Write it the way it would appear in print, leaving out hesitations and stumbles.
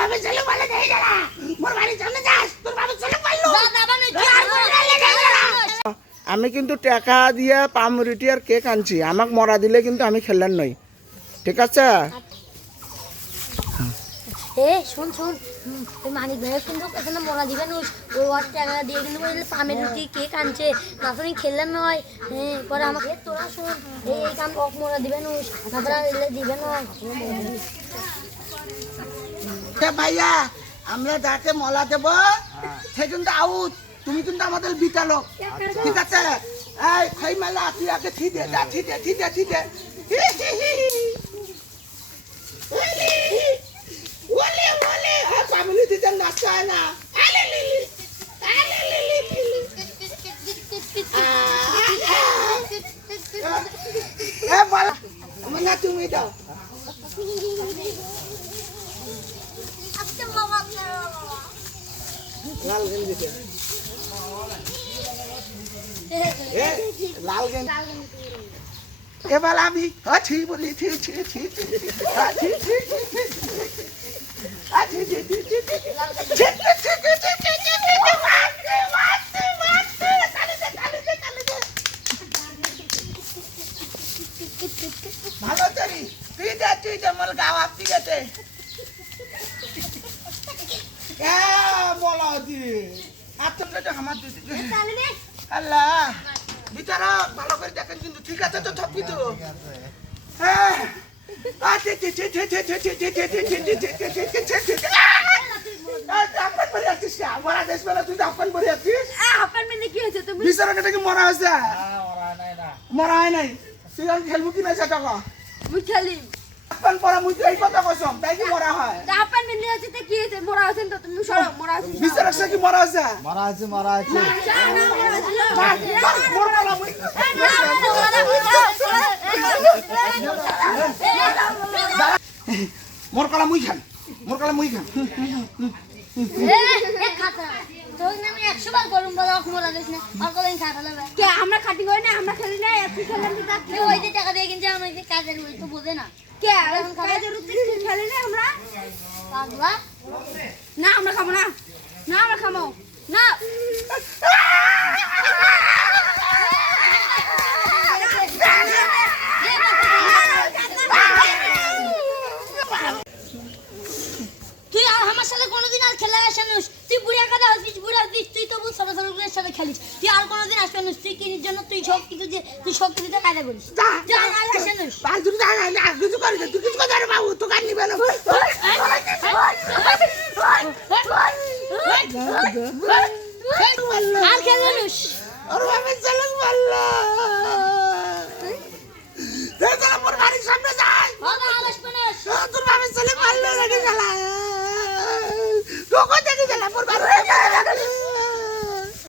বাবা ছেলে বলে দেই না মোর বাড়ির সামনে যাস তোর বাবা ছেলে বললো আমি কিন্তু টাকা দিয়ে পামরুটি আর কেক আনছি আমাকে মরা দিলে কিন্তু আমি খেললাম নই ঠিক আছে এ শুন শুন মানিক ভাই কিন্তু এখানে মরা দিবেন ও আর টাকা দিয়ে কিন্তু পামের রুটি কেক আনছে মাখন খেললেন নয় পরে আমাকে তোরা শুন এই কাম অফ মরা দিবেন তারপরে এলে দিবেন ভাইয়া আমরা যাকে মলা দেব সে কিন্তু আউট তুমি কিন্তু আমাদের বিটালো ঠিক আছে এই খাই মেলা তুই আগে ঠিদে দা ঠিদে ওলে ওলে আর ফ্যামিলি দিতে নাচা না আলে লিলি এ বল মানে তুমি দাও লাল গেঞ্জি দে লাল গেঞ্জি এবার আমি আছি বলি ভালো তরি তুই জমল গাওয়া ঠিক আছে বলা দি আত্মটা আমার দিদি আল্লাহ বিচারা ভালো করে দেখেন কিন্তু ঠিক আছে তো সব কিছু হ্যাঁ মরা হয় নাই তুই খেলবো কি নাই টাকা খেলি আপন পরা মুই এই কথা কইছম তাই কি মরা হয় আপন মিলে আছে তে কি হইছে মরা আছে তো তুমি সরো মরা আছে বিচারক সে কি মরা আছে মারা আছে মোর বলা মুই মোর কলা মুই খান এ খাতা তোর নামে 100 বার গরম বলা মরা দিছ না আর কোদিন খাতা লাগবে কে আমরা খাটি কই না আমরা খেলি না একটু খেলাম তো তাকে ওই যে টাকা দিয়ে কিনছে আমাদের কাজের ওই তো বোঝে না কে কাজের উত্তর খেলি না আমরা পাগলা না আমরা খাবো না আমরা খাবো না তুই আর আমার সাথে কোনোদিন আর খেলা আসিস তুই বুড়া কাদা হচ্ছিস বুড়া দিস তুই তো সব সরগুলোর সাথে খেলিস তুই আর কোনোদিন আসবে না তুই কিনির জন্য তুই সব কিছু যে তুই সব কিছুতে কায়দা করিস যা আর আসিস পাঁচ দিন না কিছু করিস তুই কিছু কথা রে বাবু তো কাট নিবে না আর খেলিস আর আমি চলক বললা চল মোর বাড়ির সামনে যাই বাবা আলাস পানাস তোর বাবা চলে মারলো নাকি শালা তোকে দেখি শালা মোর বাড়ি